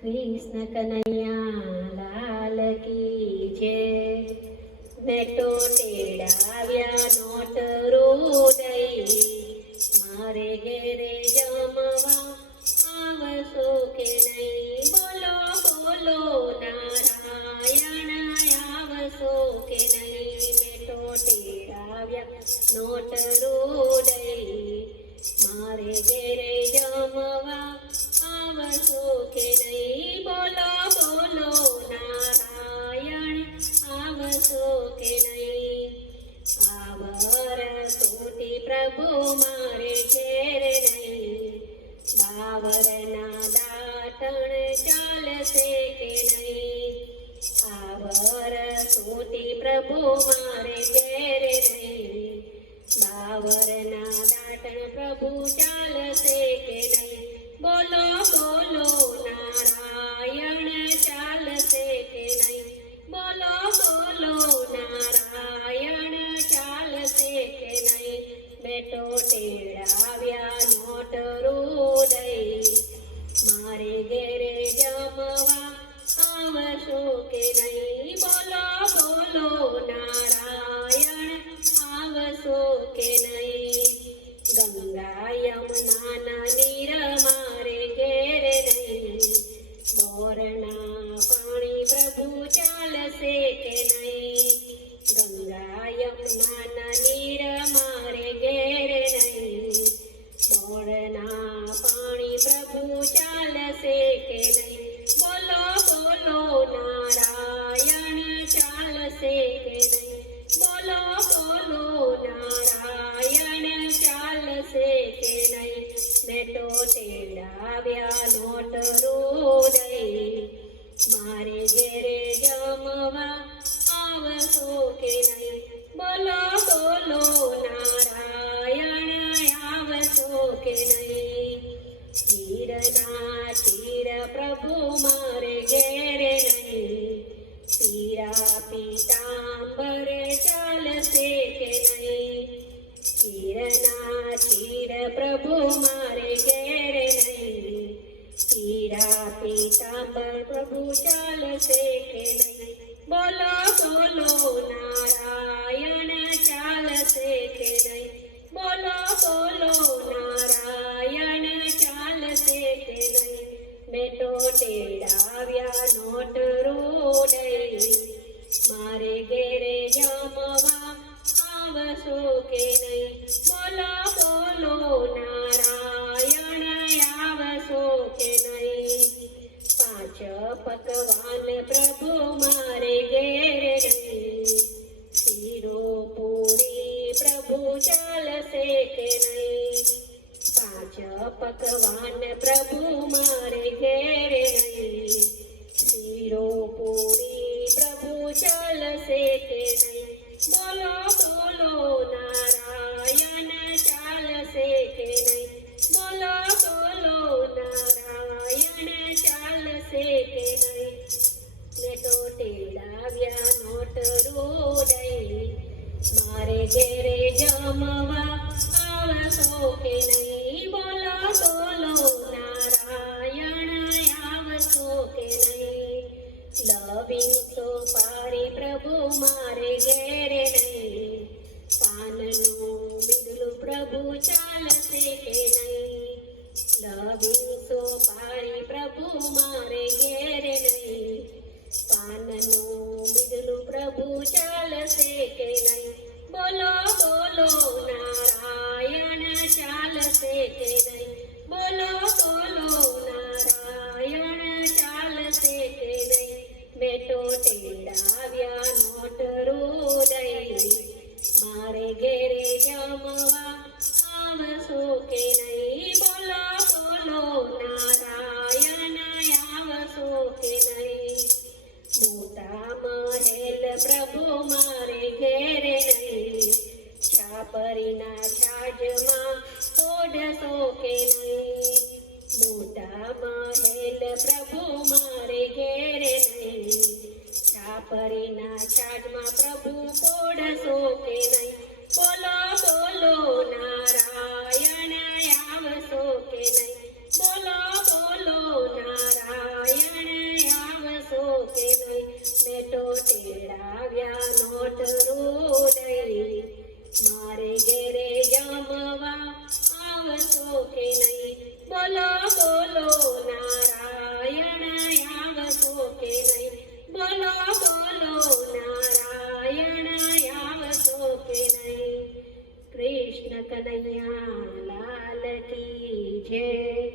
કૃષ્ણ કનૈયા લાલ કી જય। મેં તો તેડાવ્યા નોટ રોદઈ, મારે ઘેરે જમવા આવશો કે નહીં? બોલો બોલો નારાયણ આવશો કે નહીં? મેં તો તેડાવ્યા નોટ રોદઈ, મારે ઘેરે જમવા આવશો કે નહીં? બોલો બોલો નારાયણ આવશો કે નહીં? આવર તોટી પ્રભુ મારે ઘેર નહીં, બાવરના દાટણ ચાલશે કે નહીં? આવર તોટી પ્રભુ મારે ઘેર નહીં, બાવરના દાટણ પ્રભુ ચાલશે કે નહીં? બોલો બોલો નારાયણ ચાલશે કે નહીં? બોલો બોલો નારાયણ ચાલશે કે નહીં? બેટો તેડાવ્યા નોટ રોદઈ, મારે ઘેરે જમવા આવશો કે નહીં? બોલો બોલો નારાયણ આવશો કે નહીં? ગંગા યમુના નીર મારે ઘેર નહીં, બોરના પાણી પ્રભુ ચાલશે કે નહીં? ગંગા યમુના નીર મારે ઘેર નહીં, બોરના પાણી પ્રભુ ચાલશે કે નહીં? બોલો બોલો નારાયણ ચાલશે કે નહીં? બોલો બોલો નારાયણ ચાલશે કે નહીં? મેં તો તેડાવ્યા નોટ રોદઈ, મારે ઘેરે જમવા આવશો કે નહીં? બોલો બોલો નારાયણ આવશો કે નહીં? હીરના ચીર પ્રભુ મારે ઘેર નહીં, પીરા પીતાંબર ચાલશે કે નહીં? ચીરના ચીર પ્રભુ મારે ઘેર નહીં, પીરા પીતાંબર પ્રભુ ચાલશે કે નહીં? બોલો બોલો નારાયણ ચાલશે કે નહીં? બોલો બોલો નારાયણ ચાલશે કે નહીં? મેં તો તેડાવ્યા નોટ રોદઈ, મારે ઘેરે જમવા આવશો કે નહીં? બોલો બોલો નારાયણ આવશો કે નહીં? પાંચ પકવાન પ્રભુ મારે ઘેર નહીં, શીરો પૂરી પ્રભુ ચાલશે કે નહીં? પાંચ પકવાન પ્રભુ મારે ઘેર નહીં, શીરો પૂરી પ્રભુ ચાલશે કે નહીં? બોલો બોલો નારાયણ ચાલશે કે નહીં? બોલો બોલો નારાયણ ચાલશે કે નહીં? મેં તો તેડાવ્યા નોટ રોદઈ, મારે ઘેરે જમવા આવશો કે નહીં? બોલો બોલો નારાયણ આવશો કે નહીં? લવિંગ સોપારી પ્રભુ મારે ઘેર નહીં, પાનનું બીડલું પ્રભુ ચાલશે કે નહીં? લવિંગ સોપારી પ્રભુ મારે ઘેર નહીં, પાનનું બીડલું પ્રભુ ચાલશે કે નહીં? બોલો બોલો નારાયણ ચાલશે કે નહીં? બોલો બોલો નારાયણ ચાલશે કે નહીં? મેં તો તેડાવ્યા નોટ રોદઈ, મારે ઘેરે જમવા આવશો કે નહીં? બોલો બોલો નારાયણ આવશો કે નહીં? મોટા મહેલ પ્રભુ મારે ઘેર નહીં, છાપરીના છાજમાં ઓઢશો કે નહીં? મોટા મહેલ પ્રભુ મારે ઘેર નહીં, છાપરીના છાજમાં પ્રભુ ઓઢશો કે નહીં? બોલો બોલો નારાયણ આવશો કે નહીં? બોલો બોલો નારાયણ કનૈયા લાલ કી જય.